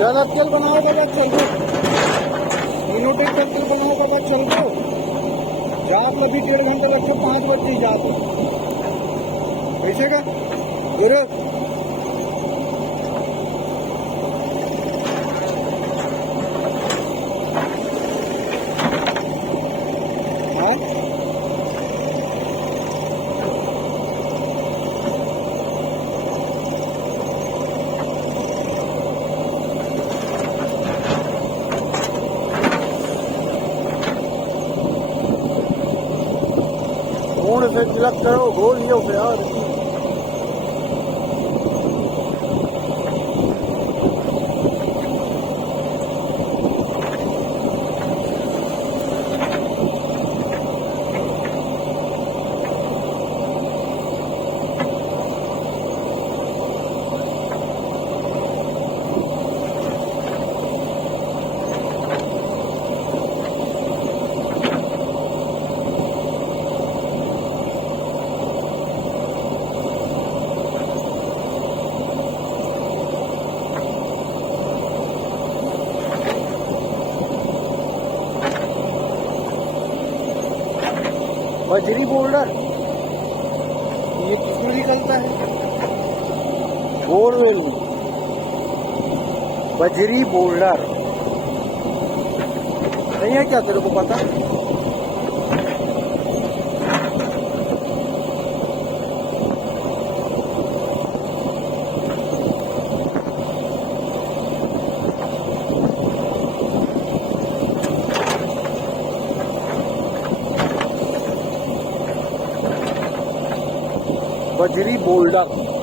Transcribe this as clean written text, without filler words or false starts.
चल अब चल बनाओ का बात चल दो तीनों ट्रैक्टर बनाओ का बात चल दो जाप लगी 1.5 घंटा लगते 5 बजे जाप कैसे का गुरु से तिलक करो घोल लियो यार बजरी बोल्डर ये किसमें निकलता है बोरवेल बजरी बोल्डर नहीं है क्या तेरे को पता बजरी बोल्डर